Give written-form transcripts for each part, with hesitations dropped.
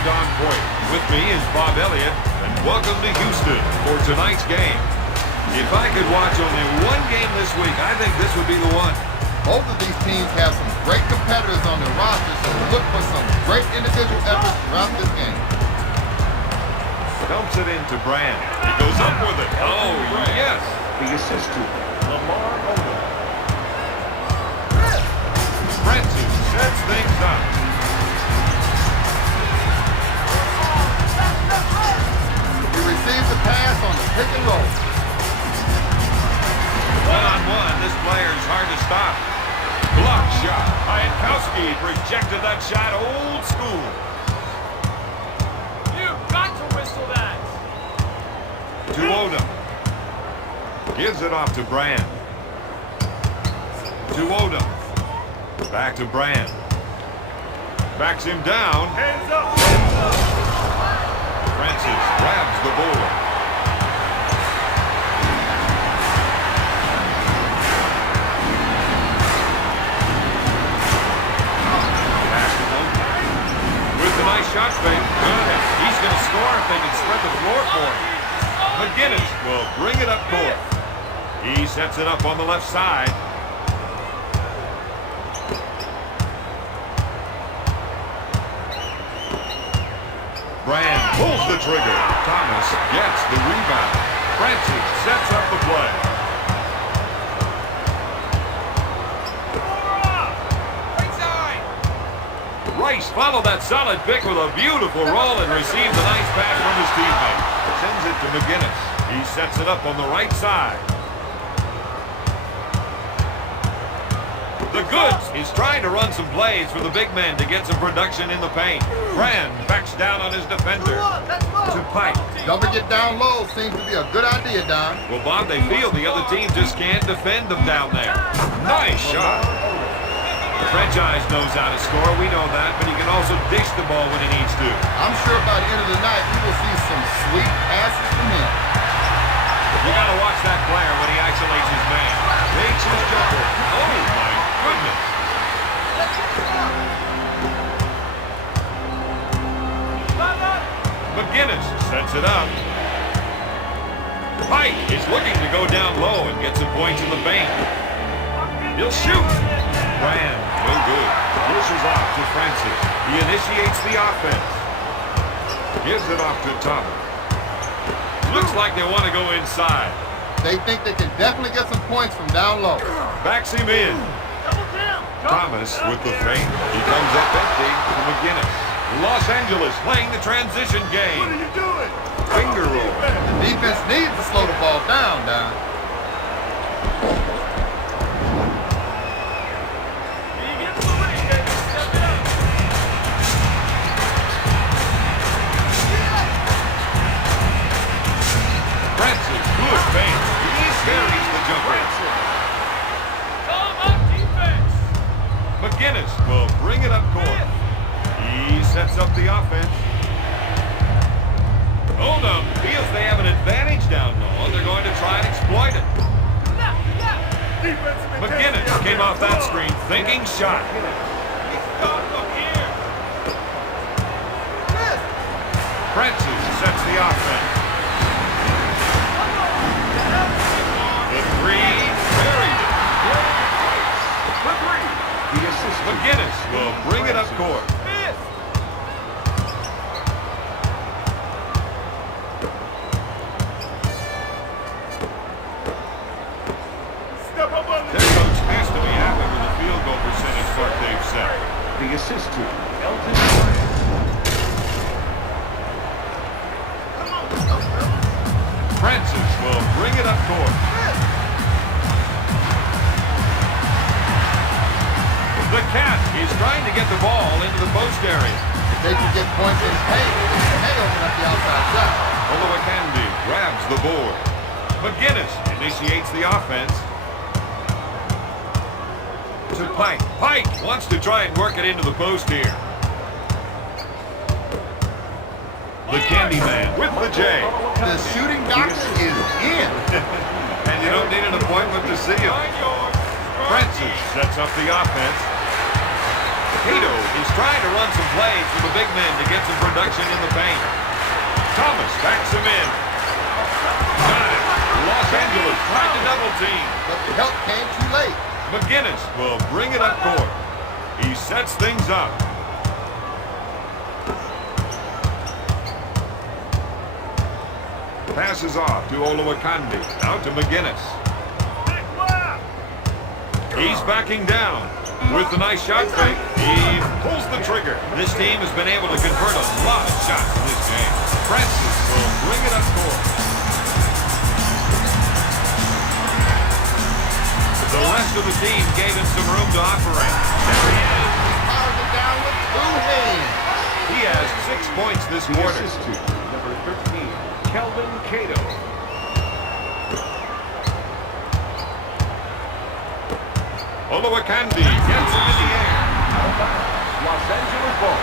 I'm Don Boyd. With me is Bob Elliott, and welcome to Houston for tonight's game. If I could watch only one game this week, I think this would be the one. Both of these teams have some great competitors on their roster, so look for some great individual efforts throughout this game. Dumps it into Brand. He goes up with it. Oh, yes. The assist to Lamar Odom. Francis sets things up. He receives the pass on the pick and roll. One-on-one, this player is hard to stop. Block shot. Jankowski rejected that shot old school. You've got to whistle that. To Odom. Gives it off to Brand. To Odom. Back to Brand. Backs him down. Hands up. Francis grabs the board. Pass to Odom. With the nice shot fake. Good. He's going to score if they can spread the floor for him. McGinnis will bring it up court. He sets it up on the left side. Brand pulls the trigger. Thomas gets the rebound. Francis sets up the play. Rice followed that solid pick with a beautiful roll and received a nice pass from his teammate. Sends it to McGinnis. He sets it up on the right side. The Goods is trying to run some plays for the big men to get some production in the paint. Brand backs down on his defender. To Pike. Double get down low seems to be a good idea, Don. Well, Bob, they feel the other team just can't defend them down there. Nice shot. The franchise knows how to score. We know that, but he can also dish the ball when he needs to. I'm sure by the end of the night we will see some sweet passes from him. You got to watch that player when he isolates his man. Makes his jumper. Oh, my goodness. McGinnis sets it up. Pike is looking to go down low and get some points in the paint. He'll shoot. Brand, no good. Pushes off to Francis. He initiates the offense. Gives it off to Thomas. Looks like they want to go inside. They think they can definitely get some points from down low. Backs him in. Thomas with the feint. He comes up empty to McGinnis. Los Angeles playing the transition game. What are you doing? Finger roll. The defense needs to slow the ball down, Don. Francis, good feint. He carries the jumper. Come up defense. McGinnis will bring it up court. He sets up the offense. Odom feels they have an advantage down low, and they're going to try and exploit it. McGinnis came off that screen thinking shot. Francis sets the offense. The three, buried it. The assist to McGinnis will bring it up court. Their coach has to be happy with the field goal percentage mark they've set. the assist to Elton Brand. Francis will bring it up court. The Cat is trying to get the ball into the post area. If they can get points in the paint, they may open up the outside shot. Olowokandi grabs the board. McGinnis initiates the offense. To Pike. Pike wants to try and work it into the post here. The Candyman with the J. The shooting doctor is in. And you don't need an appointment to see him. Francis sets up the offense. Cato is trying to run some plays for the big men to get some production in the paint. Thomas backs him in. Got it. Los Angeles trying to double team. But the help came too late. McGinnis will bring it up court. He sets things up. Passes off to Olowokandi. Out to McGinnis. He's backing down. With the nice shot fake, he pulls the trigger. This team has been able to convert a lot of shots in this game. Francis will bring it up court. The rest of the team gave him some room to operate. There he is. He powers it down with 2 hands. He has 6 points this The quarter. assist to number 13, Kelvin Cato. Olowokandi gets him in the air. Out of bounds. Los Angeles ball.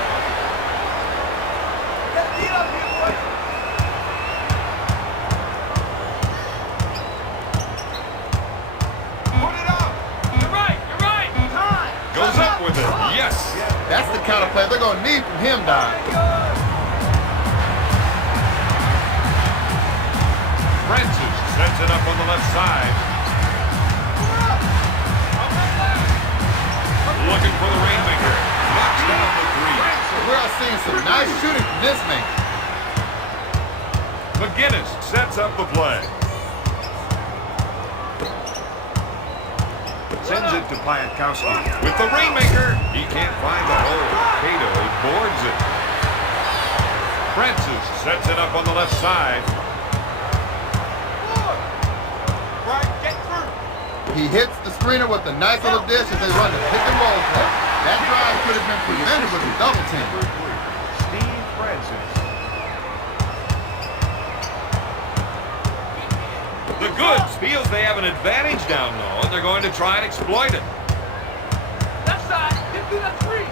You're right. Time. Goes up with it. Yes. That's the kind of play they're going to need from him, Don. Francis sets it up on the left side. Looking for the rainmaker. Knocks down the three. We're seeing some nice shooting from this man. McGinnis sets up the play. Sends it to Piatkowski. With the rainmaker, he can't find the hole. Cato boards it. Francis sets it up on the left side. He hits the screener with a nice little dish as they run the pick and roll play. That drive could have been prevented with a double team. Steve Francis. The Goods feels they have an advantage down low, and they're going to try and exploit it. Left side. Get through that three.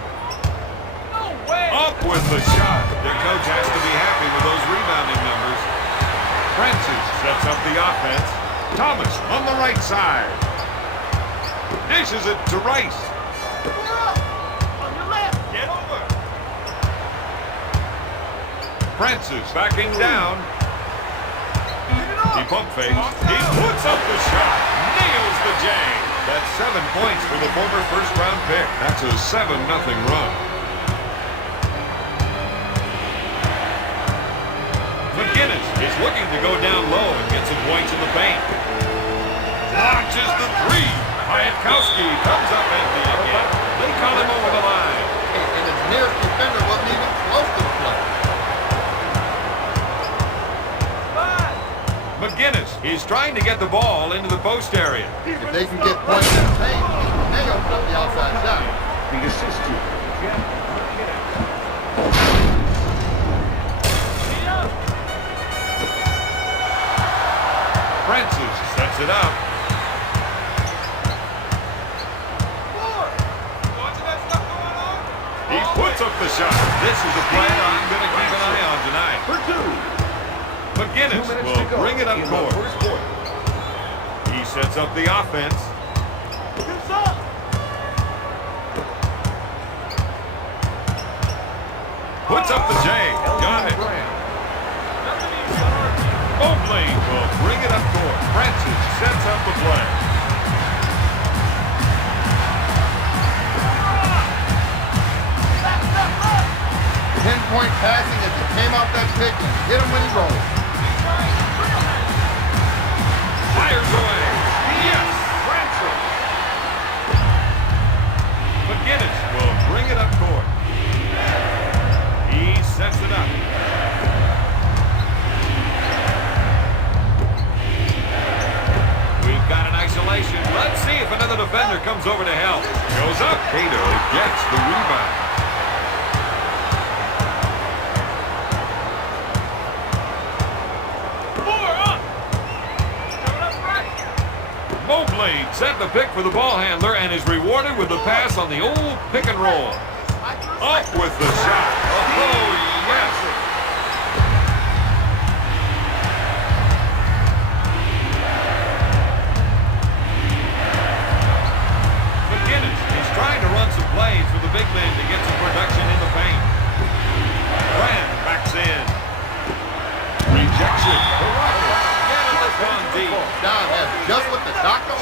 No way. Up with the shot. Their coach has to be happy with those rebounding numbers. Francis sets up the offense. Thomas on the right side. Dishes it to Rice. On your left. Get over. Francis backing down. He pump fakes. He puts up the shot. Nails the J. That's 7 points for the former first-round pick. That's a 7-0 run. McGinnis is looking to go down low and get some points in the paint. Launches the three. Piatkowski comes up empty again. They call him over the line. And his nearest defender wasn't even close to the play. McGinnis is trying to get the ball into the post area. If they can get points in the paint, they open up the outside shot. The assist to Jeff McGinnis. Francis sets it up. He puts up the shot. This is a play I'm going to keep an eye on tonight. For two. McGinnis 2 minutes will to go bring it up in the court. first quarter. He sets up the offense. Puts up the J. Got it. Mobley will bring it up court. Francis sets up the play. Pinpoint passing as he came off that pick and hit him when he rolled. Fires away. Yes, Francis. McGinnis will bring it up court. He sets it up. We've got an isolation. Let's see if another defender comes over to help. Goes up. Cato gets the rebound. Mobley set the pick for the ball handler and is rewarded with the pass on the old pick and roll. Up with the shot. Oh, yes. McGinnis is trying to run some plays for the big man to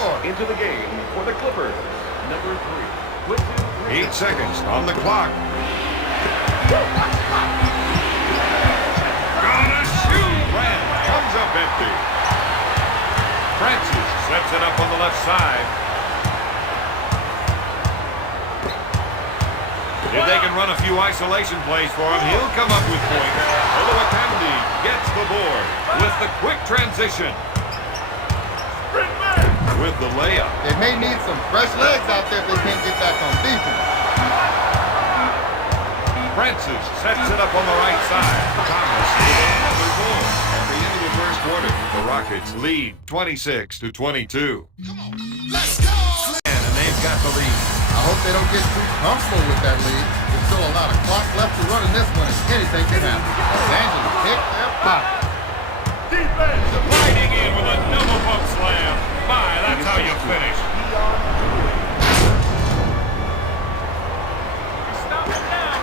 order. Into the game for the Clippers, number 3, Quentin 8 seconds on the clock. Gonna shoot! Grant comes up empty. Francis sets it up on the left side. If they can run a few isolation plays for him, he'll come up with points. Oluwatamdi gets the board with the quick transition. With the layup. They may need some fresh legs out there if they can't get back on defense. Francis sets it up on the right side. Thomas with another goal. At the end of the first quarter, the Rockets lead 26-22. And they've got the lead. I hope they don't get too comfortable with that lead. There's still a lot of clock left to run in this one, and anything can happen. Los Angeles hit their pocket. Defense sliding in with a double pump slam. My, that's how you finish. Stop it now.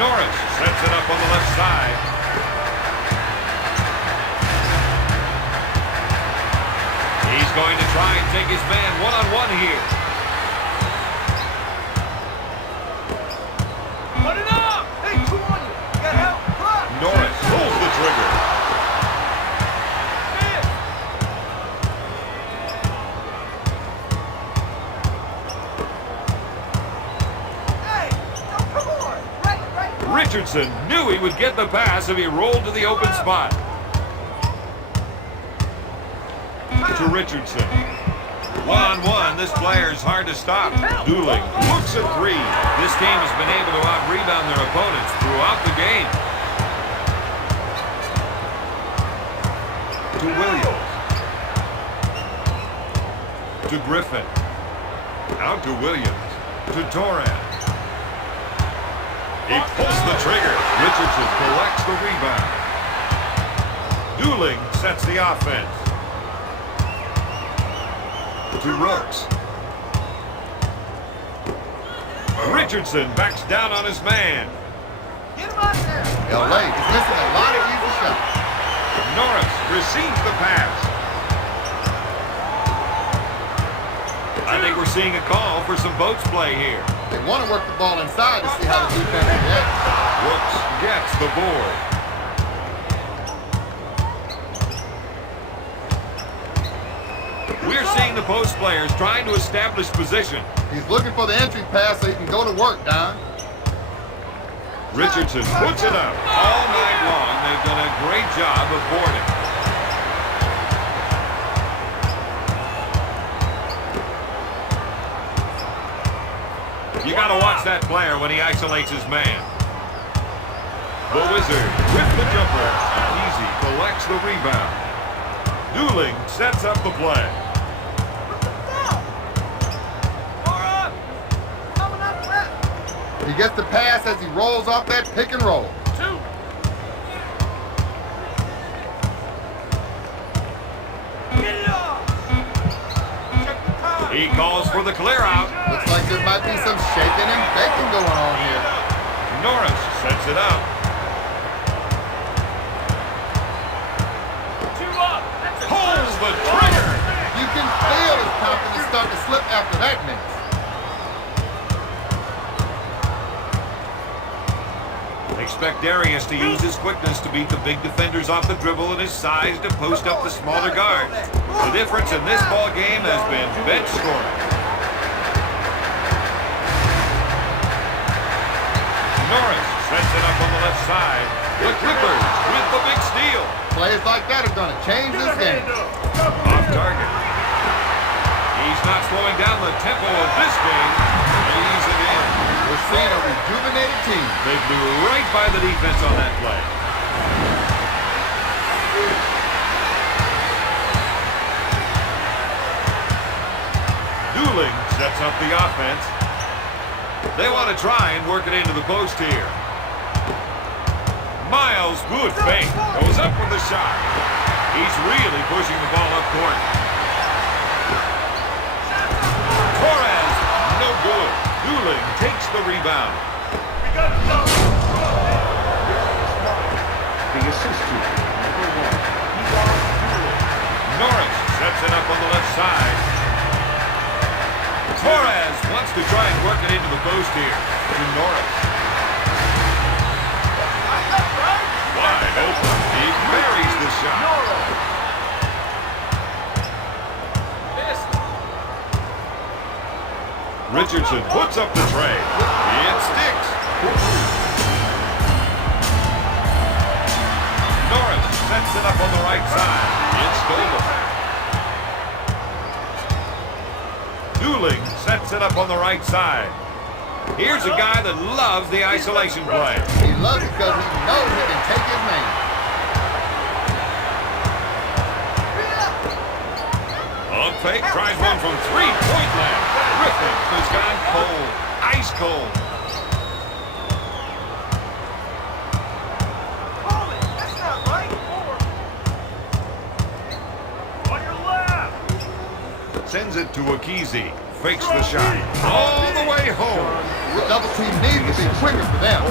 Norris sets it up on the left side. He's going to try and take his man one-on-one here. Put it up. Hey, 2 on you. Got help. Block. Norris pulls the trigger. Miss. Hey, no, come on. Right. Richardson knew he would get the pass if he rolled to the open spot. To Richardson. One-on-one, this player's hard to stop. Dooling looks at 3. This team has been able to out-rebound their opponents throughout the game. To Williams. To Griffin. Out to Williams. To Torres. He pulls the trigger. Richardson collects the rebound. Dooling sets the offense. To Rooks. Richardson backs down on his man. Get him out of there. LA is missing a lot of easy shots. Norris receives the pass. I think we're seeing a call for some Boats play here. They want to work the ball inside to see how the defense reacts. Rooks gets the board. We're seeing the post players trying to establish position. He's looking for the entry pass so he can go to work, Don. Richardson puts it up. All night long, they've done a great job of boarding. You got to watch that player when he isolates his man. The Wizard with the jumper. Easy collects the rebound. Dooling sets up the play. He gets the pass as he rolls off that pick and roll. 2. Get it off. Check the time. He calls for the clear out. Looks like there might be some shaking and baking going on here. Norris sets it up. 2 up. That's a Pulls the trigger. You can feel his confidence start to slip after that miss. Expect Darius to use his quickness to beat the big defenders off the dribble and his size to post up the smaller guards. The difference in this ball game has been bench scoring. Norris sets it up on the left side. The Clippers with the big steal. Plays like that are going to change this game. Off target. He's not slowing down the tempo of this game. Lays it in. We're seeing a rejuvenated team. They blew right by the defense on that play. Dooling sets up the offense. They want to try and work it into the post here. Miles, good fake. Goes up with the shot. He's really pushing the ball up court. Torres, no good. Dooling takes the rebound. The assistant, number 1, sets it up on the left side. Torres wants to try and work it into the post here to Norris. Wide open. He buries the shot. Richardson puts up the tray. It sticks. Norris sets it up on the right side. It's stolen. Dooling sets it up on the right side. Here's a guy that loves the isolation play. He loves it because he knows he can take his man. On fake, tries one from 3-point land. Griffin has gone cold. Ice cold. That's not right. On your left. Sends it to Akizi. Fakes the shot. All the way home. The double team needs to be quicker for them.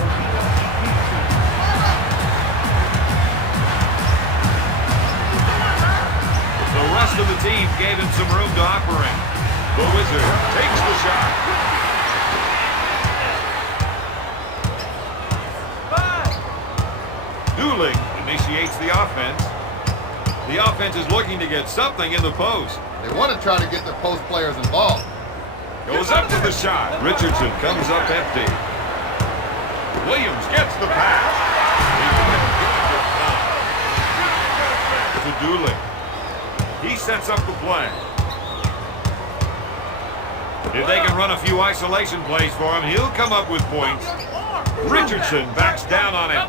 The rest of the team gave him some room to operate. The Wizard takes the shot. Dooling initiates the offense. The offense is looking to get something in the post. They want to try to get the post players involved. Goes up with the shot. Richardson comes up empty. Williams gets the pass. To Dooling. He sets up the play. If they can run a few isolation plays for him, he'll come up with points. Richardson backs down on him.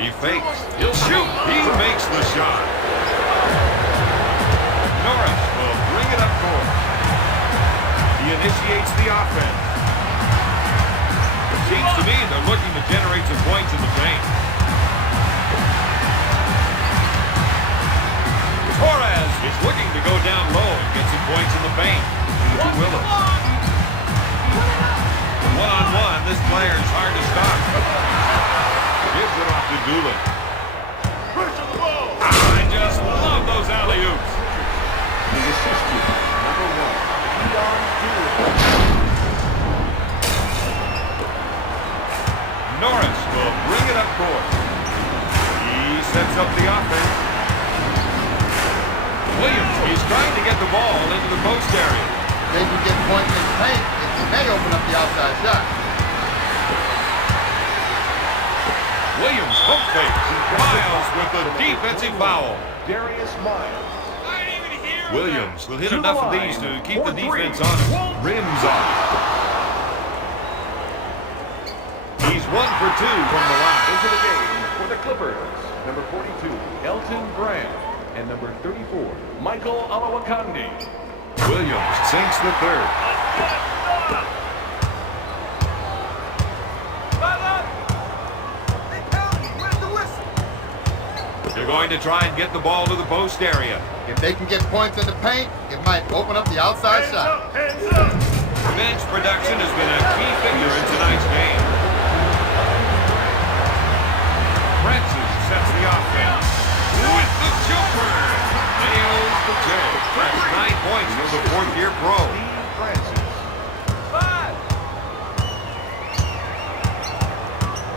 He fakes. He'll shoot. He makes the shot. Norris will bring it up court. He initiates the offense. Seems to me they're looking to generate some points in the paint. Torres is looking to go down low and get some points in the paint. To Willis. One-on-one, this player is hard to stop. Gives it off to Dooling. I just love those alley-oops. The assistant, number 1, Leon Dooling. Norris will bring it up court. He sets up the offense. Williams, he's trying to get the ball into the post area. They can get points in the paint. It may open up the outside shot. Williams hook fakes. Miles with the defensive foul. Darius Miles. Williams will hit enough of these to keep the defense honest. Rims off. He's 1 for 2 from the line. Into the game for the Clippers, number 42, Elton Brand, and number 34, Michael Olowokandi. Williams sinks the third. They're going to try and get the ball to the post area. If they can get points in the paint, it might open up the outside shot. Bench production has been a key figure in tonight's game. Francis sets the offense with the jumper. Nails the J. That's 9 points for the fourth-year pro. Steve Francis.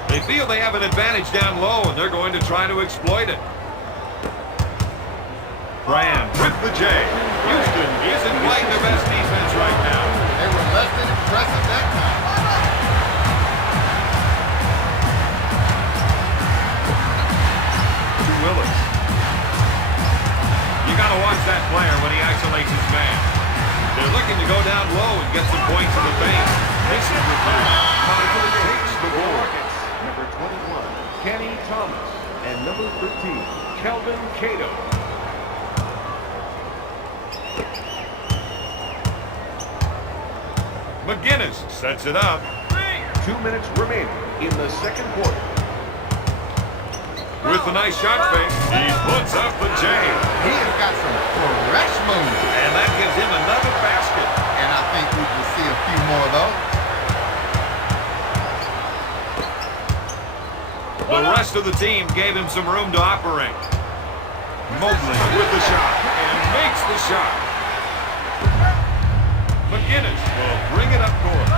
They feel they have an advantage down low, and they're going to try to exploit it. Brand with the J. Houston isn't playing their best defense right now. They were less than impressive that time. To Willis. You got to watch that player when he isolates his man. They're looking to go down low and get some points in the paint. This is the time. Michael takes the board. Number 21, Kenny Thomas, and number 13, Kelvin Cato. McGinnis sets it up. 2 minutes remaining in the second quarter. With a nice shot fake, he puts up the J. He has got some fresh moves. And that gives him another basket. And I think we can see a few more of those. The rest of the team gave him some room to operate. Mobley with the shot and makes Makes the shot. McGinnis will bring it up court.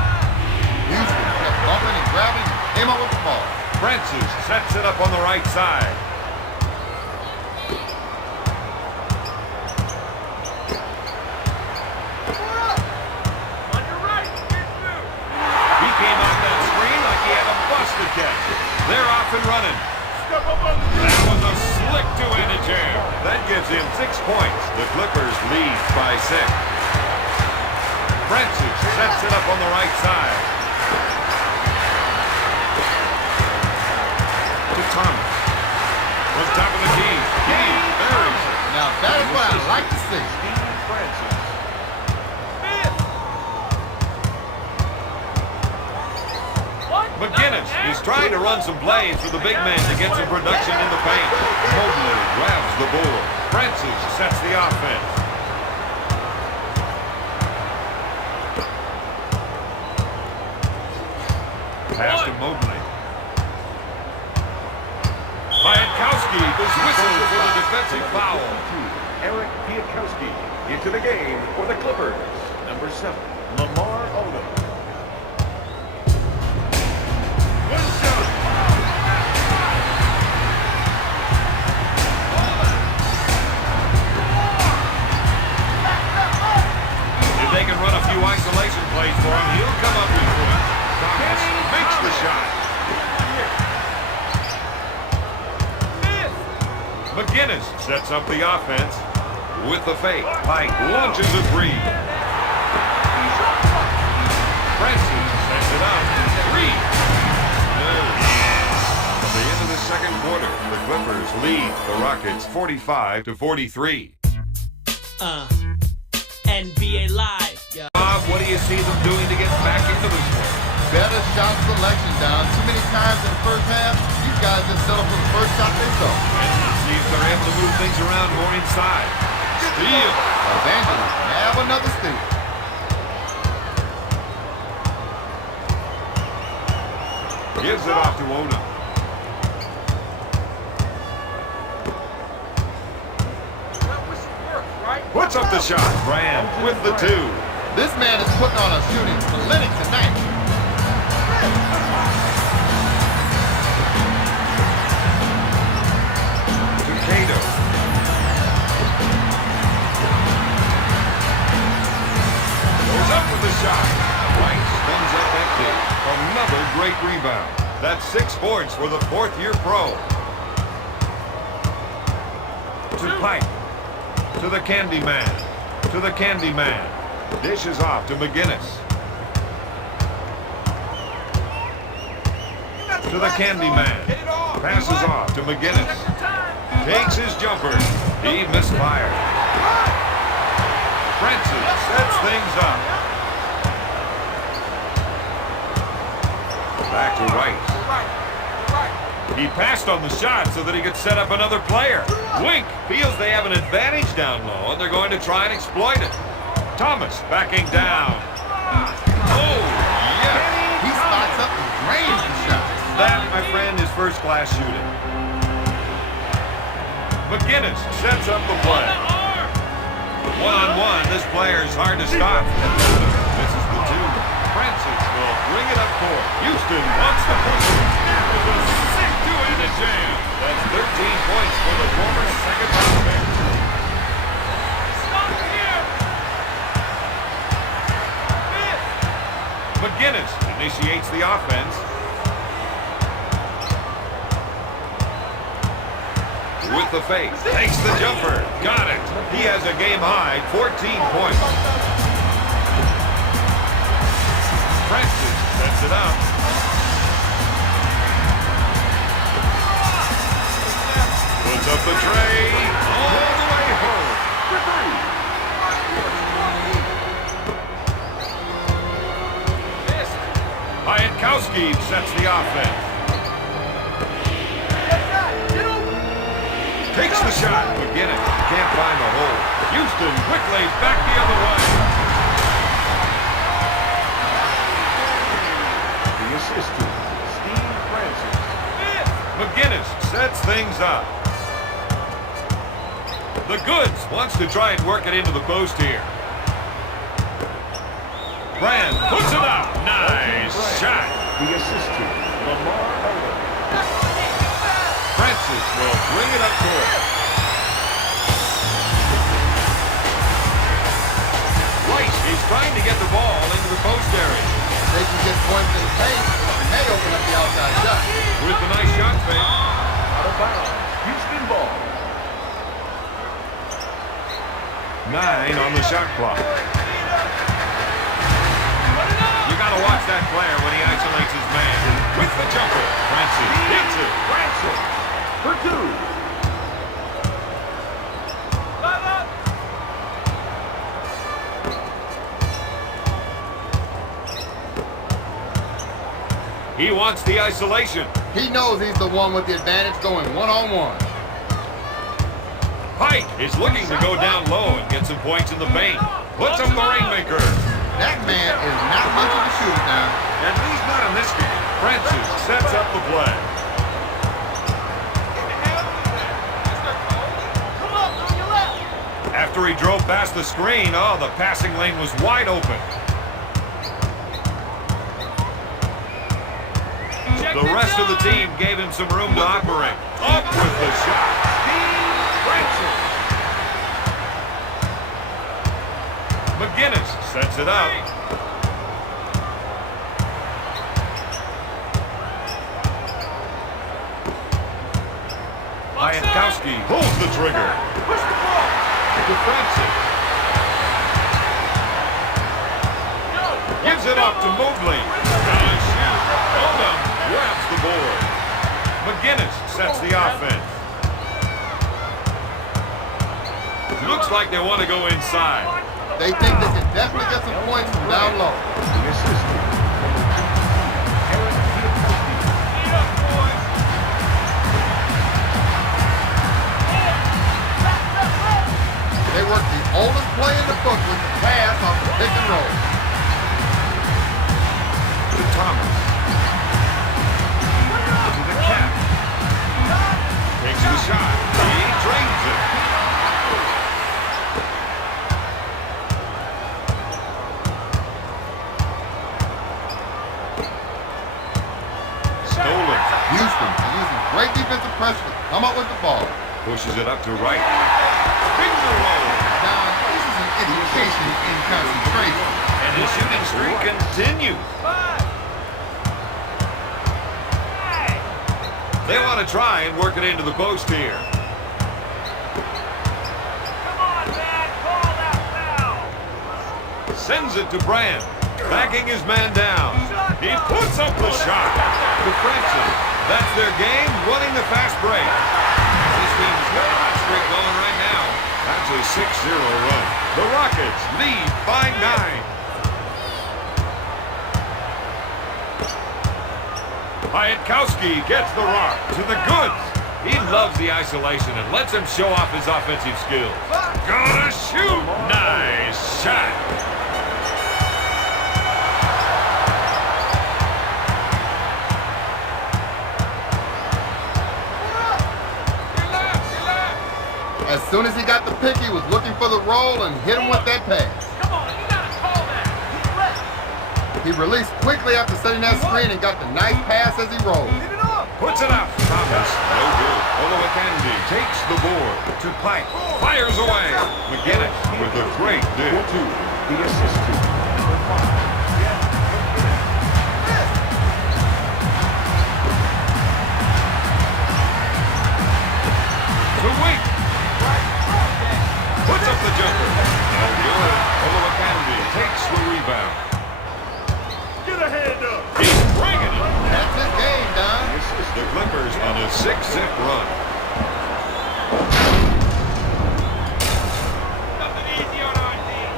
Houston kept bumping and grabbing and came up with the ball. Francis sets it up on the right side. On your right, get through. He came off that screen like he had a bus to catch. They're off and running. Step up on the That was a slick two-handed jam. That gives him 6 points. The Clippers lead by 6. Francis sets it up on the right side. To Thomas. On top of the key. He buries it. Now that is what I like to see. Steve Francis. McGinnis is trying to run some plays for the big man to get some production in the paint. Mobley grabs the board. Francis sets the offense. Pass to Mobley. Piatkowski is whistled for the defensive foul. Eric Piatkowski into the game for the Clippers. Number 7, Lamar Odom. Good shot. If they can run a few isolation plays for him, he'll come up with points. Thomas makes the shot. McGinnis sets up the offense with the fake. Pike launches a three. Francis sets it up. Three. At the end of the second quarter, the Clippers lead the Rockets 45-43. NBA Live. Yeah. Bob, what do you see them doing to get back into this one? Better shot selection down. Too many times in the first half, these guys just settle for the first shot they saw. And see if they're able to move things around more inside. Steal. Evangelos have another steal. Gives it off to Odom. That whistle works, right? Puts up the shot. Brand with the 2. This man is putting on a shooting clinic tonight. To Cato. Goes up with the shot. White spins up empty. Another great rebound. That's 6 points for the 4th-year pro. To Pike. To the Candy Man. To the Candy Man. Dishes off to McGinnis. To the Candy Man. Passes off to McGinnis. Takes his jumper. He misfired. Francis sets things up. Back to Rice. He passed on the shot so that he could set up another player. Wink feels they have an advantage down low, and they're going to try and exploit it. Thomas backing down. Oh, yeah. He spots up and drains the shot. That, my friend, is first-class shooting. McGinnis sets up the play. One-on-one, this player is hard to stop. This is the 2. Francis will bring it up court. Houston wants to push it. It was a sick two-handed jam. That's 13 points for the former second-round pick. Stop here. McGinnis initiates the offense. With the fake. Takes the jumper. Got it. He has a game-high 14 points. Francis sets it up. Puts up the tray. All the way home. Piatkowski sets the offense. Takes the shot. McGinnis can't find the hole. Houston quickly back the other way. The assistant, Steve Francis. McGinnis sets things up. The Goods wants to try and work it into the post here. Brand puts it up. Nice shot. The assist to Lamar Odom. Francis will bring it up court. Rice is trying to get the ball into the post area. They can get points in the paint, and they open up the outside shot. With the nice shot fake. Out of bounds. Houston ball. 9 on the shot clock. You got to watch that player when he isolates his man. With the jumper, Francis hits it. Francis for 2. He wants the isolation. He knows he's the one with the advantage going one-on-one. Pike is looking to go down low and get some points in the paint. Puts up the rainmaker. That man is not much of a shooter now. At least not in this game. Francis sets up the play. After he drove past the screen, the passing lane was wide open. The rest of the team gave him some room to operate. Up with the shot. Francis. McGinnis sets it up. Jankowski pulls the trigger. Push the ball. To Francis. Gives it up to Mobley. Nice shoot. Odom grabs the board. McGinnis sets the offense. Looks like they want to go inside. They think they can definitely get some points from down low. The assistant. Aaron Piatkowski. They work the oldest play in the book with the pass off the pick and roll. To Thomas. To the cap. Takes the shot. He drains it. Stolen. Houston is using great defensive pressure to come up with the ball. Pushes it up to right. Finger roll. Now, this is an education in concentration. And the shooting streak continues. They want to try and work it into the post here. Sends it to Brand. Backing his man down. He puts up the shot. To Francis. That's their game, running the fast break. This team's got a hot streak going right now. That's a 6-0 run. The Rockets lead by 9. Piatkowski gets the rock to the Goods. He loves the isolation and lets him show off his offensive skills. Gonna shoot. Nice shot. As soon as he got the pick, he was looking for the roll and hit him with that pass. Come on, you gotta call that. He's ready. He released quickly after setting that screen and got the nice pass as he rolled. Leave it up. Puts it up. Thomas, no good. Olowokandi takes the board to Pike. Fires away. McGinnis with a great dig. For 2. The assistant. Number 5. To Wink. Puts up the jumper. No good. Olowokandi takes the rebound. Get a hand up. He's bringing it. That's his game, Don. The Clippers on a 6-zip run. Nothing easy on our team.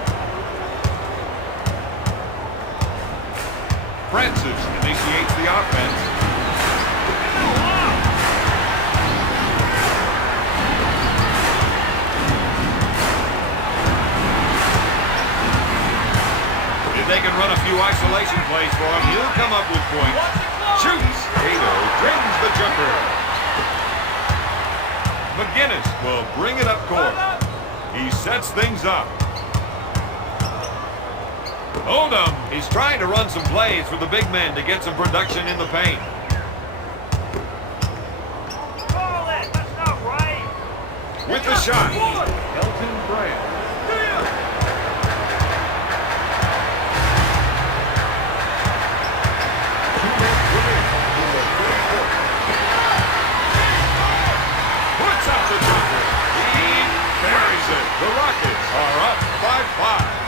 Francis initiates the offense. If they can run a few isolation plays for him, he'll come up with points. Shoots. Cato drains the jumper. McGinnis will bring it up court. sets things up. Odom, he's trying to run some plays for the big men to get some production in the paint. Call it. That's not right. With the shot. Elton Brand. Puts up the jumper. He buries it. The Rockets are up 5-5.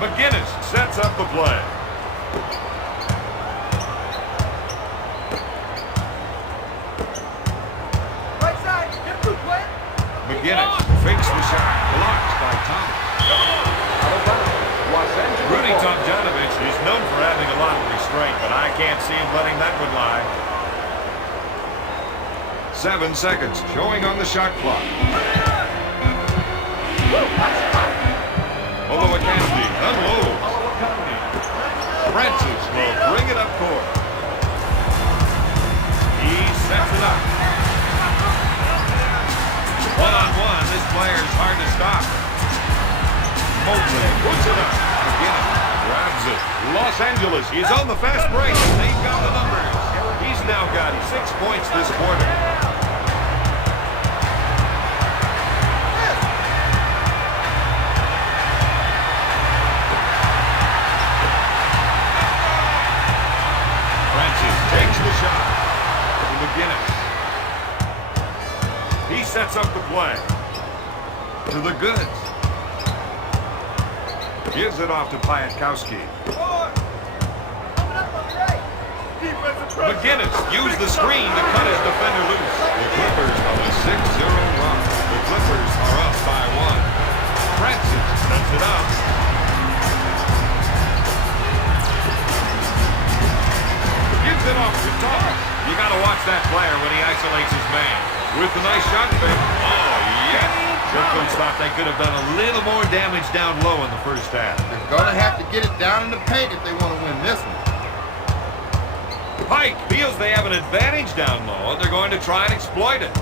McGinnis sets up the play. Right side. Get through, Glenn. McGinnis fakes the shot. Blocked by Thomas. Out of bounds. Los Angeles. Rudy Tomjanovich is known for having a lot of restraint, but I can't see him letting that one lie. 7 seconds showing on the shot clock. Olowokandi unloads. Francis will bring it up court. He sets it up. One-on-one, this player's hard to stop. Mobley puts it up. McGinnis grabs it. Los Angeles is on the fast break. They've got the numbers. He's now got 6 points this quarter. Takes the shot to McGinnis. He sets up the play to the goods. Gives it off to Piatkowski. McGinnis used the screen to cut his defender loose. The Clippers on a 6-0 run. The Clippers are up by 1. Francis sets it up. Gives it off to Thomas. You got to watch that player when he isolates his man. With a nice shot fake. Oh, yes. Brooklyn's thought they could have done a little more damage down low in the first half. They're going to have to get it down in the paint if they want to win this one. Pike feels they have an advantage down low, and they're going to try and exploit it.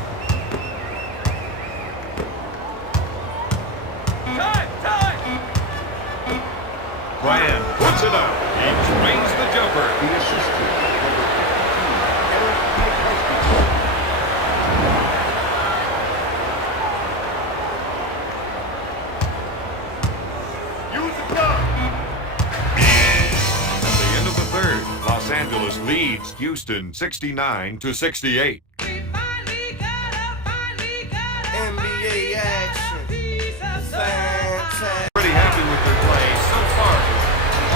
Time. Brand puts it up. He drains the jumper. The assistant. Eric Piatkowski. Use the gun. At the end of the third, Los Angeles leads Houston 69-68. NBA action. Fantastic. Pretty happy with their play so far.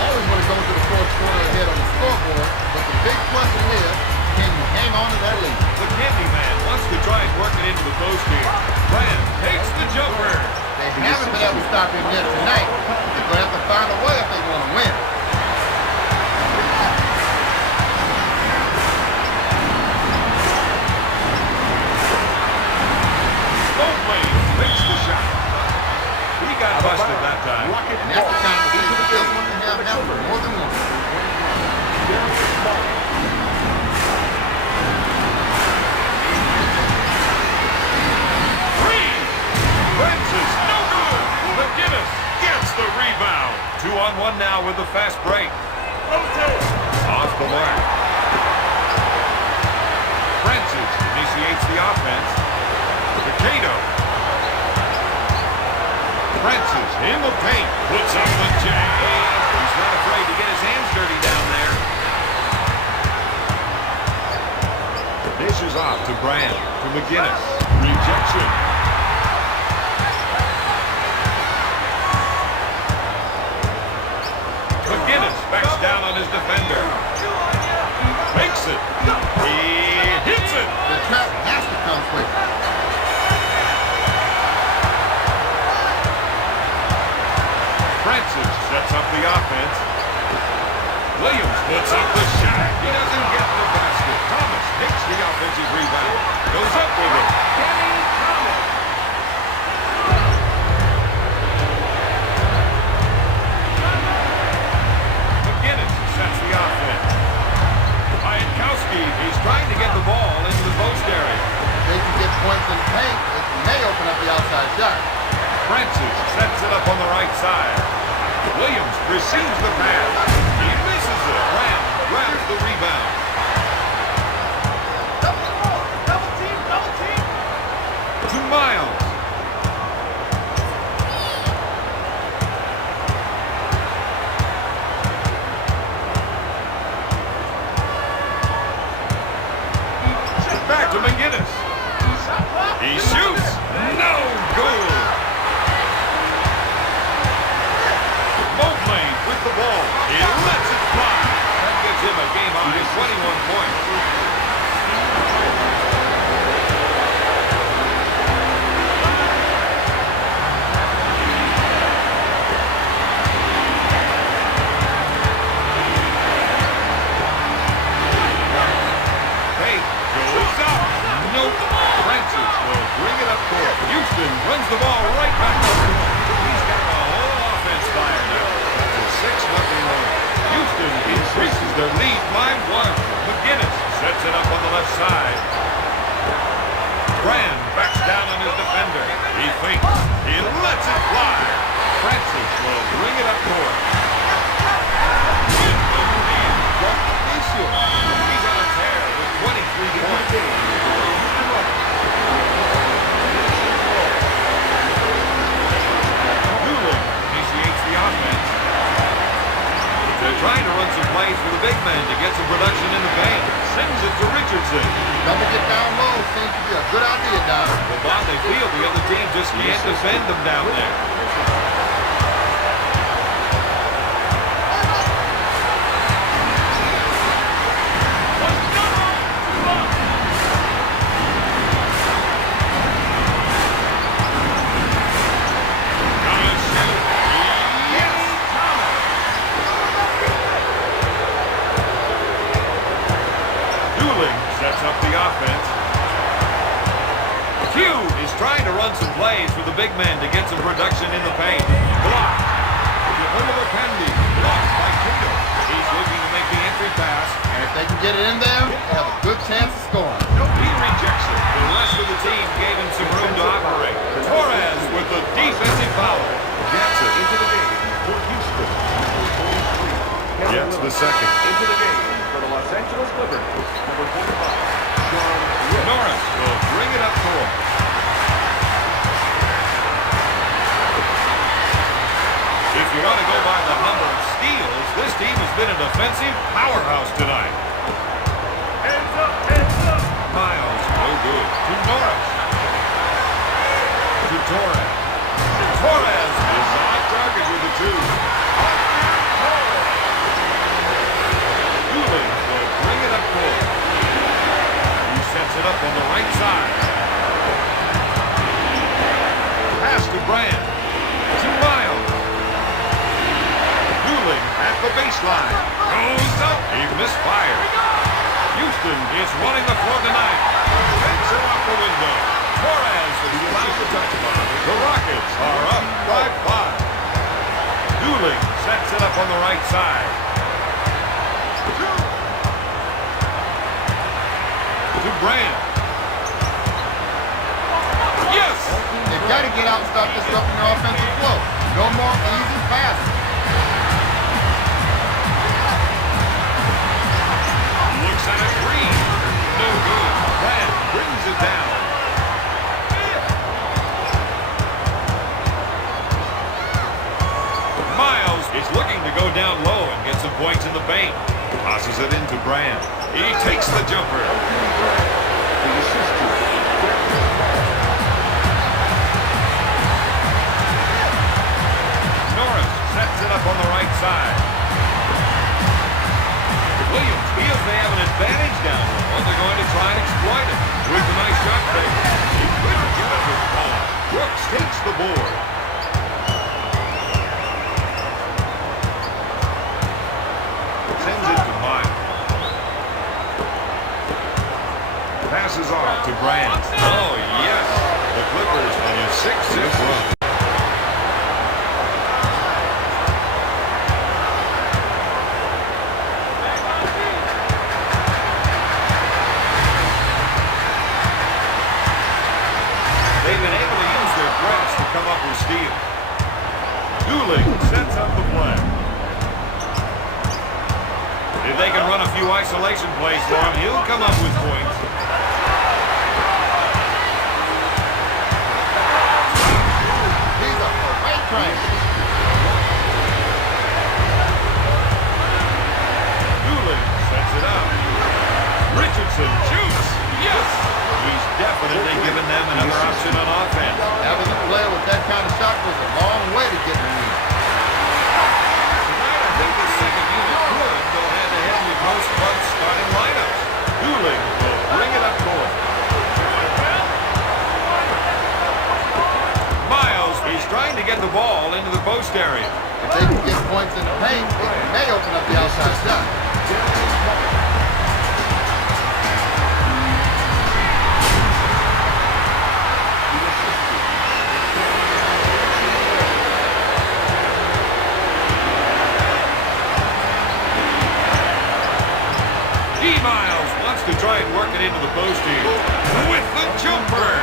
Always want to go into the fourth quarter ahead on the scoreboard, but the big question is, can you hang on to that lead? The Candyman wants to try and work it into the post here. Brand takes the jumper. They haven't been able to stop him yet tonight. They're going to have to find a way if they want to win. Mobley makes the shot. He got busted that time. Rocket And that's the ball. kind of lead that they'll want to have now for more than one. Darius Smart. Three. Francis, no good. McGinnis gets the rebound. 2-on-1 now with the fast break. Off the mark. Francis initiates the offense. Takeda. Francis in the paint. Puts up the jam. He's not afraid to get his hands dirty down there. Dishes off to Brand. To McGinnis. Rejection. McGinnis backs down on his defender. Makes it. He hits it. The trap has to come quick. Francis sets up the offense. Williams puts up the shot. He doesn't get the basket. Thomas takes the offensive rebound. Goes up with it. Kenny Thomas. McGinnis sets the offense. Piatkowski is trying to get the ball into the post area. If they can get points in the paint, it may open up the outside shot. Francis sets it up on the right side. Williams receives the pass. He misses it. Graham grabs the rebound. Double team, double team. To Miles. Back to McGinnis. Shot clock. He shoots. No good. Mobley with the ball. He lets it fly. That gives him a game-high 21 points. Tate goes up. Nope. Francis will bring it up court. Houston runs the ball right back over. He's got the whole offense fired up. It's a 6-0 lead. Houston increases their lead by 1. McGinnis sets it up on the left side. Brand backs down on his defender. He fakes. He lets it fly. Francis will bring it up court. With the lead. He's on a tear with 23 points. Newland initiates the offense. They're trying to run some plays for the big man to get some production in the paint. Sends it to Richardson. Double get down low seems to be a good idea, Don. But Bob, they feel the other team just can't defend them down there. Gonna shoot. Yes! Dooling sets up the offense. Q is trying to run some plays for the big man to get some production in the paint. Blocked. Oliver Candy. Blocked by Tito. He's looking to make the entry pass. And if they can get it in there, they have a good chance of scoring. He rejects it. The rest of the team gave him some room to operate. Torres with the defensive foul. Gets it. Into the game for Houston. Number 43. Gets the second. Into the game for the Los Angeles Clippers. Number 45. Sean Rip. Norris will bring it up court. If you want to go by the number of steals, this team has been a defensive powerhouse tonight. Hands up, hands up. Miles, no good. To Norris. To Torres. Torres is on target with the 2. Doolin will bring it up court. He sets it up on the right side. Pass to Brand. To Miles. Doolin at the baseline. Goes up. He misfired. Houston is running the floor tonight. Takes it off the window. Torres is allowed to touch line. The Rockets are up by 5. Doolin sets it up on the right side. To Brand. Yes! They've got to get out and start disrupting their offensive flow. No more easy passes. Looks at a three. No good. Brand brings it down. Miles is looking to go down low and get some points in the paint. Tosses it into Brand. He takes the jumper. Norris sets it up on the right side. Williams feels they have an advantage down low. They're going to try and exploit it. With a nice shot fake. He couldn't get up with the ball. Brooks takes the board. Sends it to Miles. few isolation plays for him. He'll come up with points. He's a great train. Doolin sets it up. Richardson shoots. Yes! He's definitely given them another option on offense. Having a player with that kind of shot goes a long way to getting the lead. Tonight, I think the second unit could go head-to-head with most clubs' starting lineups. Doolin will bring it up court. Miles, he's trying to get the ball into the post area. If they can get points in the paint, it may open up the outside shot. Miles wants to try and work it into the post here. With the jumper.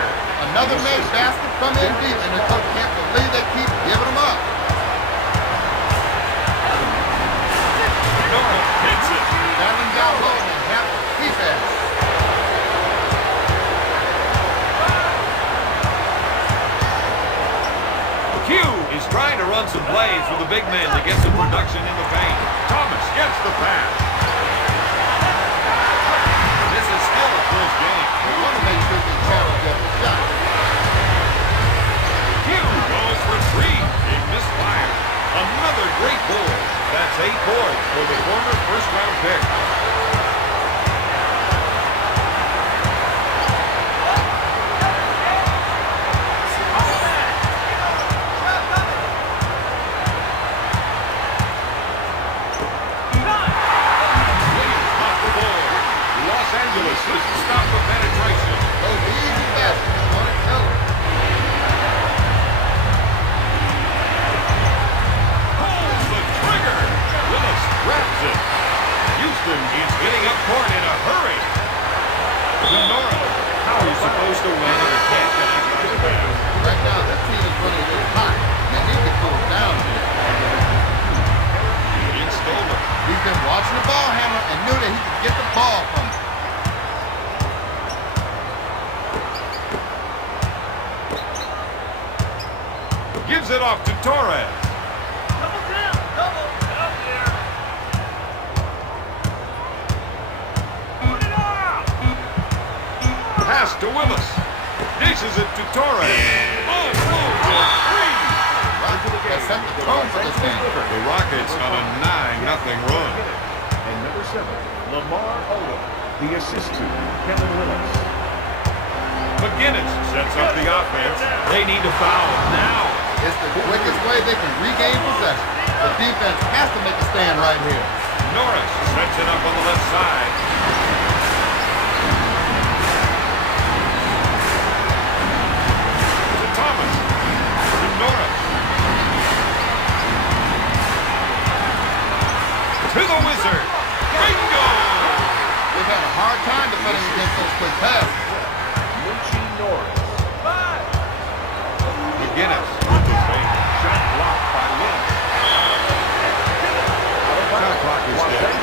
Another made basket from in deep, and the coach can't believe they keep giving them up. Nora hits it. Traveling down low and half the defense. Q is trying to run some plays for the big man to get some production in the paint. Thomas gets the pass. This is still a close game. They want to make sure they challenge every shot. Q goes for three. He misfired. Another great board. That's 8 boards for the former first-round pick. Couldn't stop the penetration. Those easy baskets on it, tell them. Pulls the trigger. Willis grabs it. Houston is getting up court in a hurry. Lenora, how are you supposed to win if you can't connect with the pass? Right now, this team is running a little hot. They need to cool down a bit. It's stolen. He's been watching the ball handler and knew that he could get the ball from him. Gives it off to Torres. Double down, double. Out there. Put it up. Pass to Willis. Dishes it to Torres. Oh, three. That set the tone for this game. The Rockets on a 9-0 run. And number 7, Lamar Odom. The assist to Kevin Willis. McGinnis sets up the offense. They need to foul now. It's the quickest way they can regain possession. The defense has to make a stand right here. Norris sets it up on the left side. To Thomas. To Norris. To the Wizard. Bingo! They've had a hard time defending against those quick passes. Munchie Norris. McGinnis with the fake. Shot blocked by Willis. Shot clock is dead.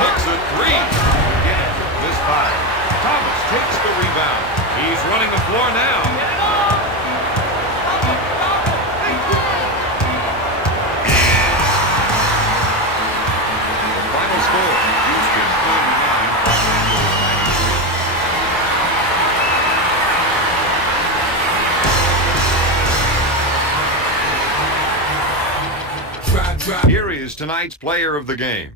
Hooks a three. McGinnis missed 5. Thomas takes the rebound. He's running the floor now. The final score, Houston 39. Here is tonight's player of the game.